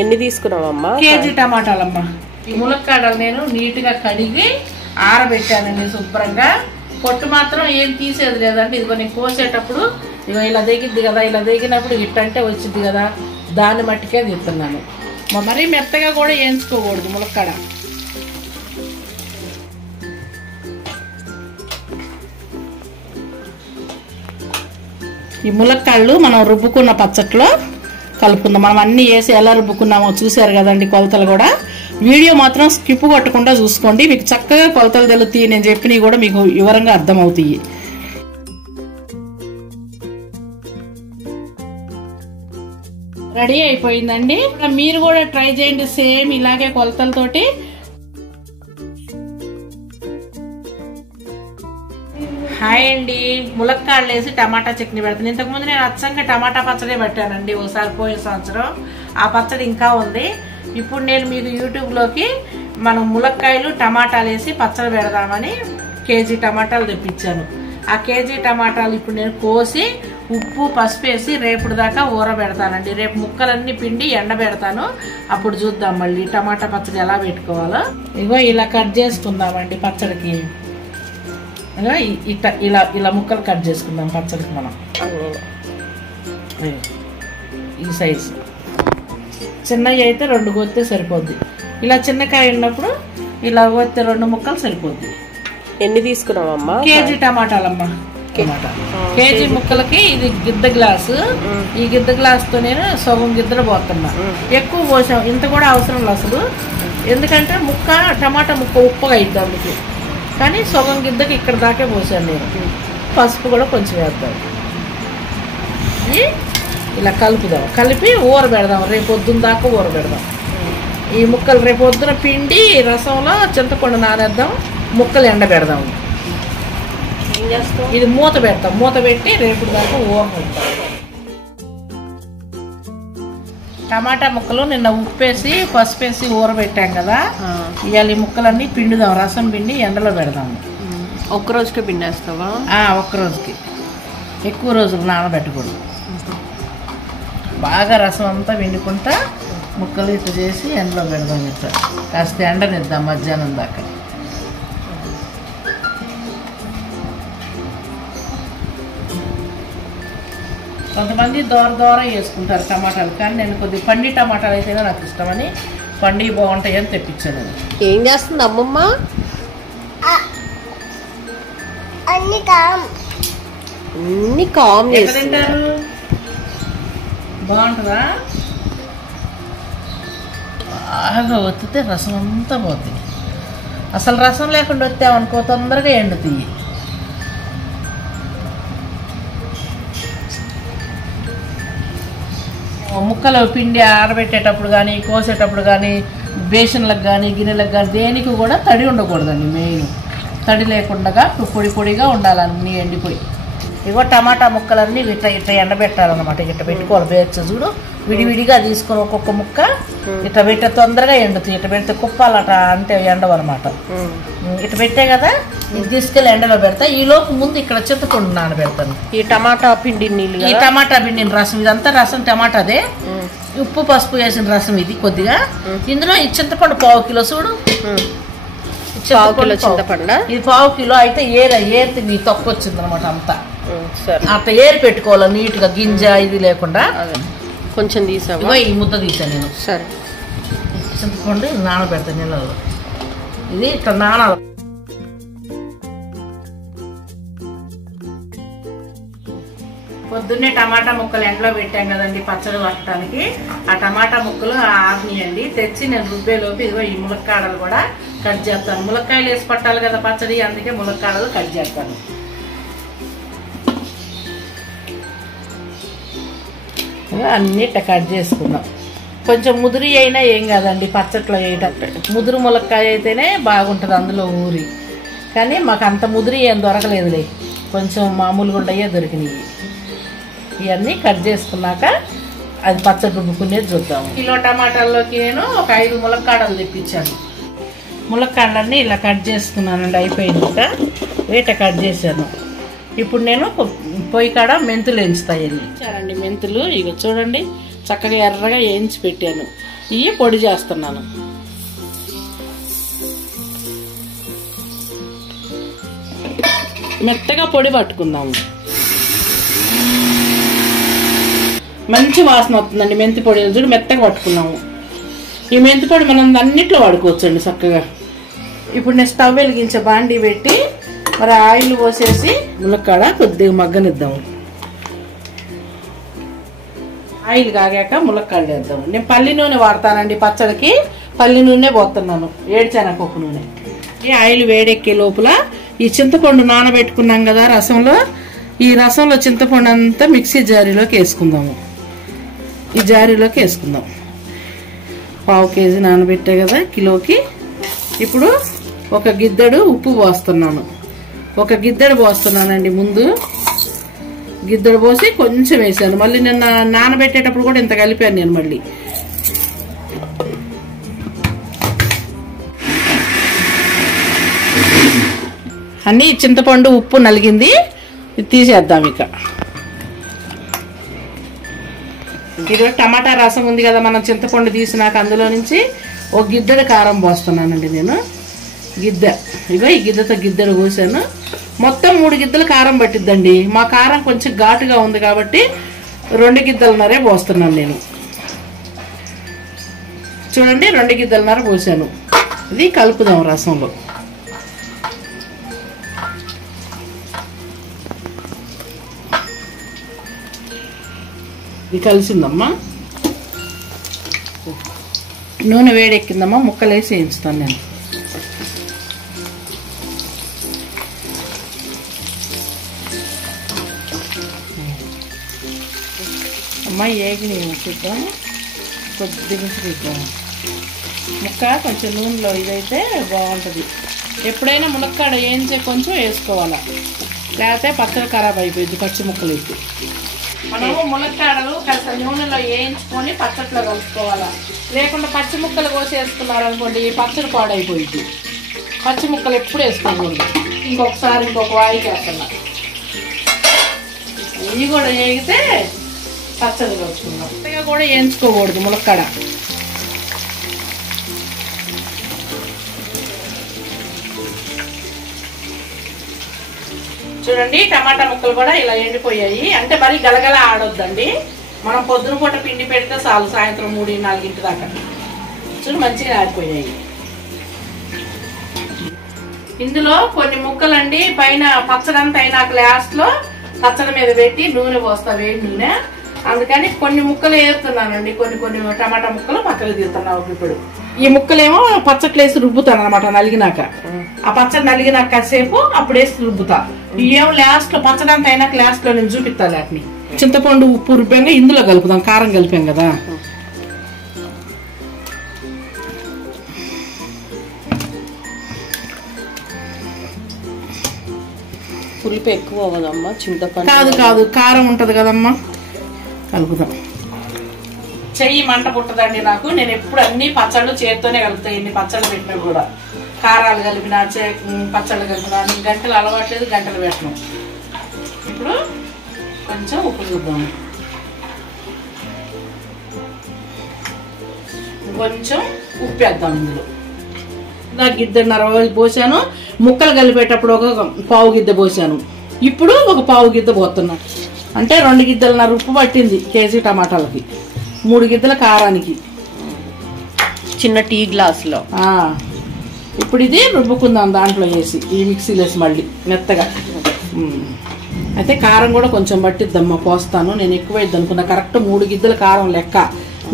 ఎన్ని తీసుకున్నావమ్మా? కేజీ టమాటాలమ్మా. ఈ ములక్కాడలు నేను నీట్ గా కడిగి ఆరబెట్టానండి శుభ్రంగా. పొట్టు మాత్రం ఏం తీసేది లేదండి. ఇదిగో నేను కోసేటప్పుడు ఇగో ఇలా దిగిద్ది కదా, ఇలా దిగినప్పుడు ఇట్టంటే వచ్చింది కదా, దాన్ని మట్టికే తీస్తున్నాను. మరీ మెత్తగా కూడా వేయించుకోకూడదు ములక్కాడ. ఈ ములక్కాళ్ళు మనం రుబ్బుకున్న పచ్చట్లో కలుపుకుందాం. మనం అన్ని వేసి ఎలా రుబ్బుకున్నామో చూసారు కదండి కొలతలు కూడా. వీడియో మాత్రం స్కిప్ కొట్టకుండా చూసుకోండి, మీకు చక్కగా కొలతలు తెలుస్తాయి. నేను చెప్పినవి కూడా మీకు వివరంగా అర్థమవుతాయి. రెడీ అయిపోయిందండి. మీరు కూడా ట్రై చేయండి సేమ్ ఇలాగే కొలతలతోటి. హాయ్ అండి, ములక్కాడలు వేసి టమాటా చట్నీ పెడతాను. ఇంతకుముందు నేను అచ్చంగా టమాటా పచ్చడి పెట్టానండి ఒకసారి పోయిన సంవత్సరం. ఆ పచ్చడి ఇంకా ఉంది. ఇప్పుడు నేను మీకు యూట్యూబ్లోకి మనం ములక్కాయలు టమాటాలు వేసి పచ్చడి పెడదామని కేజీ టమాటాలు తెప్పించాను. ఆ కేజీ టమాటాలు ఇప్పుడు నేను కోసి ఉప్పు పసుపు వేసి రేపుడు దాకా ఊరబెడతానండి. రేపు ముక్కలన్నీ పిండి ఎండబెడతాను. అప్పుడు చూద్దాం మళ్ళీ టమాటా పచ్చడి ఎలా పెట్టుకోవాలో. ఇగో ఇలా కట్ చేసుకుందామండి పచ్చడికి. ఇలా ఇలా ముక్కలు కట్ చేసుకుందాం పచ్చడికి. మనం ఈ సైజు చిన్నవి అయితే 2 కొత్తే సరిపోద్ది. ఇలా చిన్నకాయ ఉన్నప్పుడు ఇలా కొత్తే 2 ముక్కలు సరిపోద్ది. ఎన్ని తీసుకున్నావమ్మా? కేజీ టమాటాలమ్మా. కేజీ ముక్కలకి ఇది గిద్ద గ్లాసు. ఈ గిద్ద గ్లాస్ తో నేను సగం గిద్దలు పోతున్నా. ఎక్కువ పోసాం, ఇంత కూడా అవసరం లేదు అసలు. ఎందుకంటే టమాటా ముక్క ఉప్పుగా అయిద్ది అందుకు. కానీ సగం గిద్దకి ఇక్కడ దాకే పోసాను నేను. పసుపు కూడా కొంచెం వేద్దాం. ఇలా కలుపుదాం, కలిపి ఊరబెడదాం. రేపు పొద్దున్న దాకా ఊరబెడదాం ఈ ముక్కలు. రేపు పొద్దున పిండి రసంలో చింతపండు నానేద్దాం, ముక్కలు ఎండబెడదాం. ఇది మూత పెడతాం. మూత పెట్టి రేపు దాకా ఊరబెడతాం. టమాటా ముక్కలు నిన్న ఉప్పేసి పసుపేసి ఊరబెట్టాం కదా, ఇవాళ ఈ ముక్కలన్నీ పిండుదాం. రసం పిండి ఎండలో పెడదాము. ఒక్క రోజుకే పిండేస్తావా? ఒక్క రోజుకి, ఎక్కువ రోజులు నానబెట్టకూడదు. బాగా రసం అంతా పిండుకుంటా ముక్కలు ఇట్లా చేసి ఎండలో పెడదాం. ఇట్లా కాస్త ఎండనిద్దాం మధ్యాహ్నం దాకా. కొంతమంది దూర వేసుకుంటారు టమాటాలు, కానీ నేను కొద్దిగా పండి టమాటాలు అయితేనే నాకు ఇష్టమని పండి బాగుంటాయని తెప్పించాను. ఏం చేస్తుంది అమ్మమ్మ? అన్ని కామ్ తింటారు. బాగుంటుందా? బాగా ఒత్తితే రసం అంతా పోతుంది. అసలు రసం లేకుండా వచ్చామనుకో తొందరగా ఎండుతాయి. ముక్కలు పిండి ఆరబెట్టేటప్పుడు కానీ కోసేటప్పుడు కానీ బేషన్లకు కానీ గిన్నెలకు కానీ దేనికి కూడా తడి ఉండకూడదండి. మెయిన్ తడి లేకుండా పొడి పొడిగా ఉండాలి అన్నీ ఎండిపోయి. ఇగో టమాటా ముక్కలన్నీ ఇట్లా ఇట్లా ఎండబెట్టాలన్నమాట. ఇట్లా పెట్టుకోవాలి. బేర్చ చూడు, విడివిడిగా తీసుకొని ఒక్కొక్క ముక్క ఇట్లా పెట్టే తొందరగా ఎండుతాయి. ఇట్లా పెడితే కుప్పాలట అంటే ఎండవన్నమాట. ఇట్లా పెట్టే కదా, ఇది తీసుకెళ్ళి ఎండలో పెడతా. ఈ లోపు ముందు ఇక్కడ చింతపండు నానబెడతాను. ఈ టమాటా పిండి నీళ్ళు, ఈ టమాటా పిండిన రసం, ఇదంతా రసం టమాటాదే. ఉప్పు పసుపు వేసిన రసం ఇది కొద్దిగా. ఇందులో ఈ చింతపండు 1/2 కిలో చూడు. 1/2 కిలో చింతపండు. ఇది 1/2 కిలో అయితే ఏరితే నీ తక్కువ వచ్చింది అనమాట. అంతా అట్లా ఏరి పెట్టుకోవాలి నీట్ గా, గింజ ఇది లేకుండా. కొంచెం తీసావు. ఈ ముద్ద తీసాను నేను. సరే, చింతపండు నానబెడతాను నీళ్ళలో. ఇది ఇట్లా నానాలి. పొద్దున్నే టమాటా ముక్కలు ఎండలో పెట్టాం కదండి పచ్చడి పట్టడానికి. ఆ టమాటా ముక్కలు ఆరినాయండి. తెచ్చి నేను రుబ్బేలోపు ఇదిగో ఈ ములక్కాడలు కూడా కట్ చేస్తాను. ములక్కాయలు వేసి పట్టాలి కదా పచ్చడి, అందుకే ములక్కాడలు కట్ చేస్తాను. అన్నీ కట్ చేసుకున్నాం. కొంచెం ముదురు అయినా ఏం కాదండి పచ్చట్లో వేయటట్టు. ముదురు ములక్కాయ అయితేనే బాగుంటుంది అందులో ఊరి. కానీ మాకు అంత ముదురు ఏం దొరకలేదులే, కొంచెం మామూలుగా ఉండయే దొరికినాయి. ఇవన్నీ కట్ చేసుకున్నాక అది పచ్చడి రుబ్బుకునేది చూద్దాం. కిలో టమాటాల్లోకి నేను ఒక 5 ములక్కాడలు తెప్పించాను. ములక్కాడలన్నీ ఇలా కట్ చేసుకున్నానండి. అయిపోయిందిక వేట కట్ చేశాను. ఇప్పుడు నేను పొయ్యి కాడ మెంతులు వేయించుతాయండి. మెంతులు ఇక చూడండి చక్కగా ఎర్రగా వేయించి పెట్టాను. ఇవి పొడి చేస్తున్నాను. మెత్తగా పొడి పట్టుకుందాము. మంచి వాసన వస్తుందండి మెంతి పొడి. చూడు మెత్తగా పట్టుకున్నాము. ఈ మెంతి పొడి మనం అన్నిట్లో వాడుకోవచ్చు అండి చక్కగా. ఇప్పుడు నేను స్టవ్ వెలిగించే బాండీ పెట్టి మరి ఆయిల్ పోసేసి ములక్కాడ కొద్దిగా మగ్గనిద్దాము. ఆయిల్ కాగాక ములక్కాడలు వేద్దాము. నేను పల్లి నూనె వాడతానండి పచ్చడికి. పల్లి నూనె పోతున్నాను, ఏడుచెనగపప్పు నూనె. ఈ ఆయిల్ వేడెక్కే లోపల ఈ చింతపండు నానబెట్టుకున్నాం కదా రసంలో, ఈ రసంలో చింతపండు అంతా మిక్సీ జారీలోకి వేసుకుందాము. ఈ జారీలోకి వేసుకుందాం. 1/2 కేజీ నానబెట్టే కదా కిలోకి. ఇప్పుడు ఒక గిద్దెడు ఉప్పు పోస్తున్నాను. ఒక గిద్దెడు పోస్తున్నానండి. ముందు గిద్దెడు పోసి కొంచెం వేసాను. మళ్ళీ నిన్న నానబెట్టేటప్పుడు కూడా ఇంత కలిపాను నేను. మళ్ళీ అన్నీ చింతపండు ఉప్పు నలిగింది. ఇది తీసేద్దాం. ఇక ఇది టమాటా రసం ఉంది కదా మనం చింతపండు తీసినాక అందులో నుంచి ఒక గిద్దెడు కారం పోస్తున్నానండి నేను. గిద్దె ఇగో ఈ గిద్దెతో గిద్దెడు పోసాను. మొత్తం 3 గిద్దెలు కారం పట్టిద్దండి. మా కారం కొంచెం ఘాటుగా ఉంది కాబట్టి 2 గిద్దెలన్నరే పోస్తున్నాను నేను. చూడండి 2 గిద్దెలన్నర పోసాను. ఇది కలుపుదాం రసంలో. ఇది కలిసిందమ్మా. నూనె వేడెక్కిందమ్మా. ముక్కలు వేసి వేయించుతాను నేను. అమ్మ ఏగిని చూద్దాం. కొద్దిగా చూద్దాం. ముక్క కొంచెం నూనెలో ఇదైతే బాగుంటుంది. ఎప్పుడైనా మునక్కాడ వేయించే కొంచెం వేసుకోవాలా, లేకపోతే పచ్చడి ఖరాబ్ అయిపోయింది పచ్చి ముక్కలు అయితే. మనము మునక్కాడలు కాస్త నూనెలో వేయించుకొని పచ్చట్లో కలుపుకోవాలా. లేకుండా పచ్చి ముక్కలు కోసి వేసుకున్నారు అనుకోండి పచ్చడి పాడైపోయింది. పచ్చి ముక్కలు ఎప్పుడు వేసుకోకూడదు. ఇంకొకసారి ఇంకొక వాయికి వేస్తున్నా. ఇవి కూడా వేగితే పచ్చడి కలుపుకుందాం. కొత్తగా కూడా వేయించుకోకూడదు మునక్కాడ. చూడండి టమాటా ముక్కలు కూడా ఇలా ఎండిపోయాయి. అంటే మరి గలగల ఆడొద్దండి. మనం పొద్దున పూట పిండి పెడితే చాలు, సాయంత్రం 3-4 దాకా. చూడు మంచిగా ఆడిపోయాయి. ఇందులో కొన్ని ముక్కలండి పైన పచ్చడి అంతా అయినాక లాస్ట్ లో పచ్చడి మీద పెట్టి నూనె పోస్తా, వేడి నూనె. అందుకని కొన్ని ముక్కలు వేస్తున్నానండి. కొన్ని టమాటా ముక్కలు పక్కన తీస్తున్నాను. ఇప్పుడు ఈ ముక్కలేమో పచ్చట్లు వేసి రుబ్బుతాను అనమాట నలిగినాక. ఆ పచ్చడి నలిగినాక కాసేపు అప్పుడు వేసి రుబ్బుతా. ఇవేమో లాస్ట్ లో పచ్చడి అంతా అయినాక లాస్ట్ లో నేను చూపిస్తాను వాటిని. చింతపండు ఉప్పు రుబ్బాక ఇందులో కలుపుదాం. కారం కలిపాం కదా. పులుపు ఎక్కువ అవ్వదమ్మా చింతపండు? కాదు కారం ఉంటది కదమ్మా. కలుపుదాం. చెయ్యి మంట పుట్టదండి నాకు. నేను ఎప్పుడు అన్ని పచ్చళ్ళు చేత్తోనే కలుపుతాయి. ఎన్ని పచ్చళ్ళు పెట్టినా కూడా, కారాలు కలిపినా పచ్చళ్ళు కలిపినా. నేను గంటలు అలవాట్లేదు, గంటలు పెట్టను. ఇప్పుడు కొంచెం ఉప్పు చూద్దాము. కొంచెం ఉప్పు వేద్దాం ఇందులో. నాకు గిద్దెన్నర పోసాను. ముక్కలు కలిపేటప్పుడు ఒక 1/4 గిద్దె పోసాను. ఇప్పుడు ఒక 1/4 గిద్దె పోతున్నా. అంటే 2 గిద్దెలన్నర ఉప్పు పట్టింది కేజీ టమాటాలకి. 3 గిద్దెల కారానికి. చిన్న టీ గ్లాసులో. ఇప్పుడు ఇది రుబ్బుకుందాం దాంట్లో వేసి, ఈ మిక్సీలో వేసి మళ్ళీ మెత్తగా. అయితే కారం కూడా కొంచెం పట్టిద్దమ్మా, పోస్తాను. నేను ఎక్కువ వేద్దాం అనుకున్నా. కరెక్ట్ 3 గిద్దెల కారం లెక్క.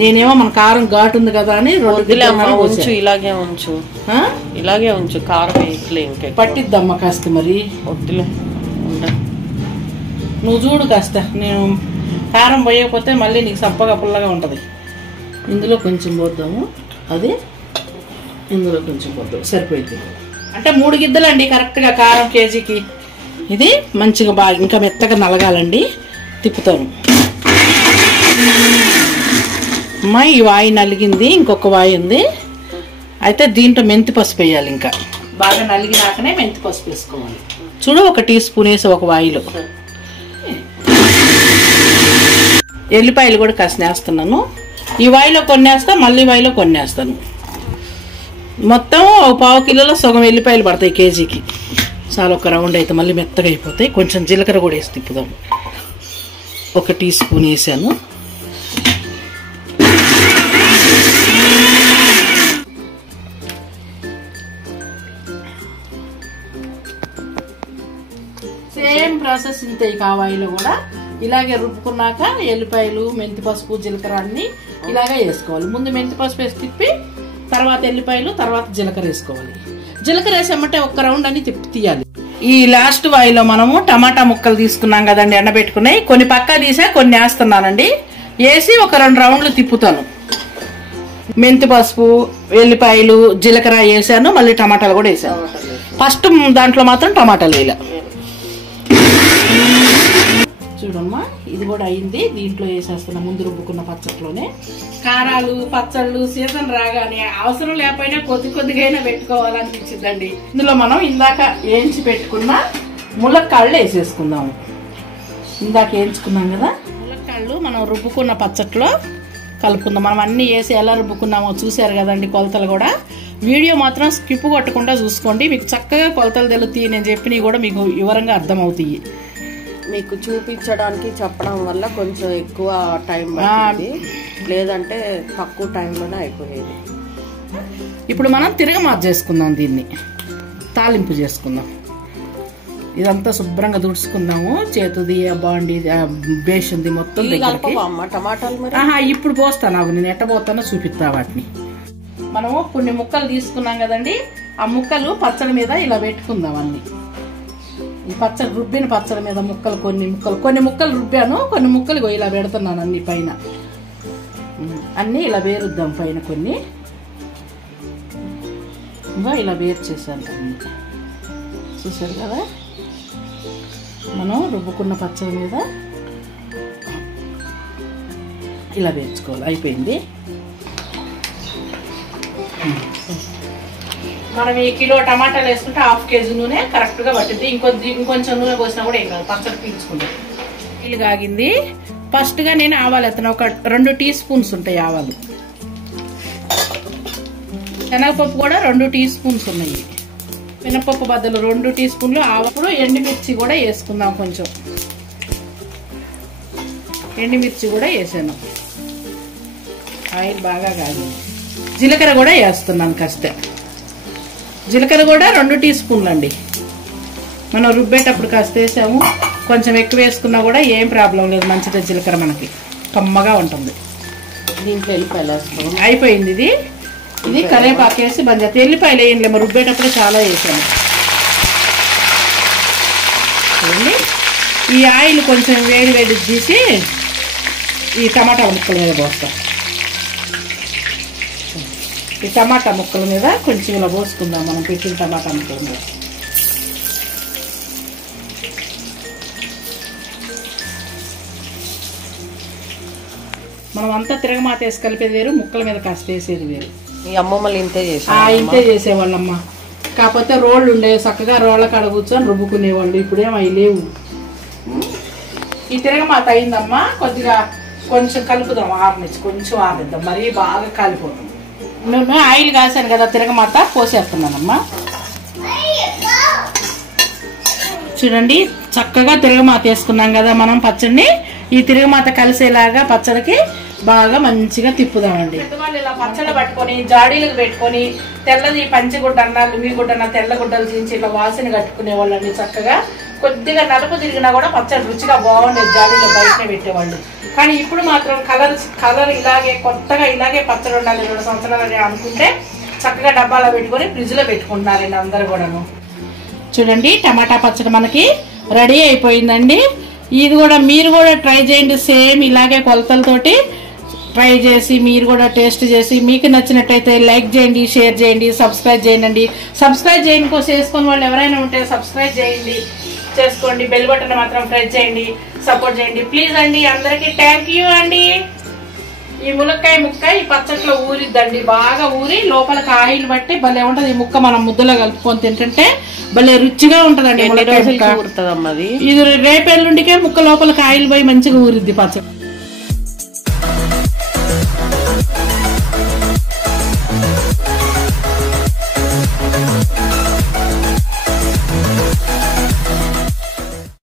నేనేమో మన కారం ఘాటు ఉంది కదా అని 2 గిద్దెలు ఉంచు. ఇలాగే ఉంచు కారం వేయట్లే. ఇంకా పట్టిద్దమ్మా కాస్త. మరి వద్దులే, నువ్వు చూడు కాస్త. నేను కారం పోయకపోతే మళ్ళీ నీకు సప్పగా పుల్లగా ఉంటుంది. ఇందులో కొంచెం పోద్దాము. అది ఇందులో కొంచెం పోద్దాం, సరిపోయింది. అంటే 3 గిద్దెలు అండి కరెక్ట్గా కారం కేజీకి. ఇది మంచిగా బాగా ఇంకా మెత్తగా నలగాలండి. తిప్పుతాను. అమ్మా ఈ వాయి నలిగింది. ఇంకొక వాయి ఉంది. అయితే దీంట్లో మెంతి పసుపు వేయాలి. ఇంకా బాగా నలిగినాకనే మెంతి పసుపు వేసుకోవాలి. చూడు 1 టీ స్పూన్ వేసి ఒక వాయిలో. ఎల్లిపాయలు కూడా కాసిన వేస్తున్నాను. ఈ వాయిలో కొన్నేస్తా, మళ్ళీ వాయిలో కొన్నేస్తాను. మొత్తం 1/4 కిలోలో సగం ఎల్లిపాయలు పడతాయి కేజీకి. చాలా ఒక రౌండ్ అయితే మళ్ళీ మెత్తగా అయిపోతాయి. కొంచెం జీలకర్ర కూడా వేసి తిప్పుదాం. 1 టీ స్పూన్ వేసాను. సేమ్ ప్రాసెస్ ఇంతే. ఈ కావాయిలో కూడా ఇలాగే రుబ్బుకున్నాక ఎల్లిపాయలు, మెంతి పసుపు, జీలకర్ర అన్ని ఇలాగే వేసుకోవాలి. ముందు మెంతి పసుపు వేసి తిప్పి తర్వాత ఎల్లిపాయలు, తర్వాత జీలకర్ర వేసుకోవాలి. జీలకర్ర వేసామంటే 1 రౌండ్ అని తీయాలి. ఈ లాస్ట్ వాయిలో మనము టమాటా ముక్కలు తీసుకున్నాం కదండి, ఎండబెట్టుకున్నాయి. కొన్ని పక్కా తీసా, కొన్ని వేస్తున్నానండి. వేసి 1 2 రౌండ్లు తిప్పుతాను. మెంతి పసుపు, ఎల్లిపాయలు, జీలకర్ర వేసాను. మళ్ళీ టమాటాలు కూడా వేసాను. ఫస్ట్ దాంట్లో మాత్రం టమాటాలు వేయాలి. చూడమ్మా, ఇది కూడా అయింది. దీంట్లో వేసేస్తున్నా ముందు రుబ్బుకున్న పచ్చట్లోనే. కారాలు, పచ్చళ్ళు సీజన్ రాగానే అవసరం లేకపోయినా కొద్దిగా పెట్టుకోవాలనిపించిందండి. ఇందులో మనం ఇందాక వేయించి పెట్టుకున్న ములక్కాళ్ళు వేసేసుకుందాము. ఇందాక వేయించుకున్నాం కదా ములక్కాళ్ళు, మనం రుబ్బుకున్న పచ్చట్లో కలుపుకుందాం. మనం అన్ని వేసి ఎలా రుబ్బుకున్నామో చూసారు కదండి కొలతలు కూడా. వీడియో మాత్రం స్కిప్ కొట్టకుండా చూసుకోండి, మీకు చక్కగా కొలతలు తెలుస్తాయి. నేను చెప్పినవి కూడా మీకు వివరంగా అర్థమవుతాయి. మీకు చూపించడానికి చెప్పడం వల్ల కొంచెం ఎక్కువ టైం పడుతుంది, లేదంటే తక్కువ టైంలోనే అయిపోయేది. ఇప్పుడు మనం తిరగమాత చేసుకుందాం. దీన్ని తాలింపు చేసుకుందాం. ఇదంతా శుభ్రంగా దుడుచుకుందాము. చేతుది, బాండి, బేషుంది మొత్తం టమాటాలు. ఇప్పుడు పోస్తాను, నాకు నేను ఎట్ట పోతానో చూపిస్తా. వాటిని మనము కొన్ని ముక్కలు తీసుకున్నాం కదండి, ఆ ముక్కలు పచ్చడి మీద ఇలా పెట్టుకుందాం. అన్ని ఈ పచ్చడి రుబ్బిన పచ్చడి మీద ముక్కలు కొన్ని ముక్కలు రుబ్బాను, కొన్ని ముక్కలు ఇలా పెడుతున్నాను. అన్ని పైన అన్ని ఇలా వేరుద్దాం. పైన కొన్ని ఇలా వేరు చేశాను. చూసారు కదా, మనం రుబ్బుకున్న పచ్చడి మీద ఇలా వేర్చుకోవాలి. అయిపోయింది. మనం ఈ కిలో టమాటాలు వేసుకుంటే 1/2 కేజీ నూనె కరెక్ట్ గా పట్టింది. ఇంకొంచెం నూనె పోసినా కూడా ఏం కాదు, పచ్చడి పీల్చుకుంటాం. నీళ్ళు కాగింది. ఫస్ట్ గా నేను ఆవాలు ఎత్తాను. 2 టీ స్పూన్స్ ఉంటాయి ఆవాలు. శనగపప్పు కూడా 2 టీ స్పూన్స్ ఉన్నాయి. మినపప్పు బదులు 2 టీ స్పూన్లు ఆవప్పుడు ఎండుమిర్చి కూడా వేసుకుందాం. కొంచెం ఎండుమిర్చి కూడా వేసాను. ఆయిల్ బాగా కాగింది. జీలకర్ర కూడా వేస్తున్నాను. కాస్త జీలకర్ర కూడా 2 టీ స్పూన్లు అండి. మనం రుబ్బేటప్పుడు కాస్త వేసాము. కొంచెం ఎక్కువ వేసుకున్నా కూడా ఏం ప్రాబ్లం లేదు, మంచిదే. జీలకర్ర మనకి కమ్మగా ఉంటుంది. దీంట్లో ఎల్లిపాయలు వేస్తాము. అయిపోయింది. ఇది కరివేపాకు వేసి బంద్ చేస్తాం. ఎల్లిపాయలు వేయండి, రుబ్బేటప్పుడు చాలా వేసాను. చూడండి, ఈ ఆయిల్ కొంచెం వేడి తీసి ఈ టమాటా ముక్కల మీద పోస్తాం. ఈ టమాటా ముక్కల మీద కొంచెం ఇలా పోసుకుందాం. మనం పెట్టిన టమాటా ముక్కల మీద మనం అంతా తిరగమాత వేసి కలిపేది వేరు, ముక్కల మీద కాస్త వేసేది వేరు. ఈ అమ్మమ్మలు ఇంతే చేసేవాళ్ళమ్మా. కాకపోతే రోళ్ళు ఉండేవి, చక్కగా రోళ్ళ కాడ కూర్చొని రుబ్బుకునేవాళ్ళు. ఇప్పుడేం అవి లేవు. ఈ తిరగమాత అయిందమ్మా. కొంచెం కలుపుదాం. ఆరనిచ్చి కొంచెం ఆరిద్దాం, మరీ బాగా కాలిపోతాం. నేను ఆయిల్ కాసాను కదా, తిరగమాత పోసేస్తున్నానమ్మా. చూడండి, చక్కగా తిరగమాత వేసుకున్నాం కదా మనం పచ్చడిని. ఈ తిరగమాత కలిసేలాగా పచ్చడికి బాగా మంచిగా తిప్పుదామండి. పెద్దవాళ్ళు ఇలా పచ్చడి పట్టుకొని జాడీలకు పెట్టుకొని తెల్లది పంచగుడ్డ అన్న, లుంగిగుడ్డ అన్న, తెల్ల గుడ్డలు తీసి ఇలా వాసన కట్టుకునే వాళ్ళండి. చక్కగా కొద్దిగా నలుపు తిరిగినా కూడా పచ్చడి రుచిగా బాగుండేది. జాడీలో బయటనే పెట్టేవాళ్ళు. కానీ ఇప్పుడు మాత్రం కలర్ ఇలాగే కొత్తగా ఇలాగే పచ్చడి ఉండాలి 2 సంవత్సరాలు అనుకుంటే చక్కగా డబ్బాలో పెట్టుకొని ఫ్రిడ్జ్ లో పెట్టుకుంటున్నారండి అందరు కూడాను. చూడండి, టమాటా పచ్చడి మనకి రెడీ అయిపోయిందండి. ఇది కూడా మీరు కూడా ట్రై చేయండి. సేమ్ ఇలాగే కొలతలతోటి ట్రై చేసి మీరు కూడా టేస్ట్ చేసి మీకు నచ్చినట్టయితే లైక్ చేయండి, షేర్ చేయండి, సబ్స్క్రైబ్ చేయండి. సబ్స్క్రైబ్ చేయని కోసం చేసుకుని వాళ్ళు ఎవరైనా ఉంటే సబ్స్క్రైబ్ చేయండి, చేసుకోండి. బెల్ బటన్ మాత్రం ప్రెస్ చేయండి, సపోర్ట్ చేయండి ప్లీజ్ అండి. అందరికి థ్యాంక్ యూ అండి. ఈ ములక్కాయ ముక్క ఈ పచ్చట్లో ఊరిద్దండి. బాగా ఊరి లోపలికి ఆయిల్ బట్టి భలే ఉంటది. ఈ ముక్క మనం ముద్దలో కలుపుకొని తింటుంటే భలే రుచిగా ఉంటదండి. ఇది రేపెల్లుండికే ముక్క లోపలికి ఆయిల్ పోయి మంచిగా ఊరిద్ది పచ్చడి.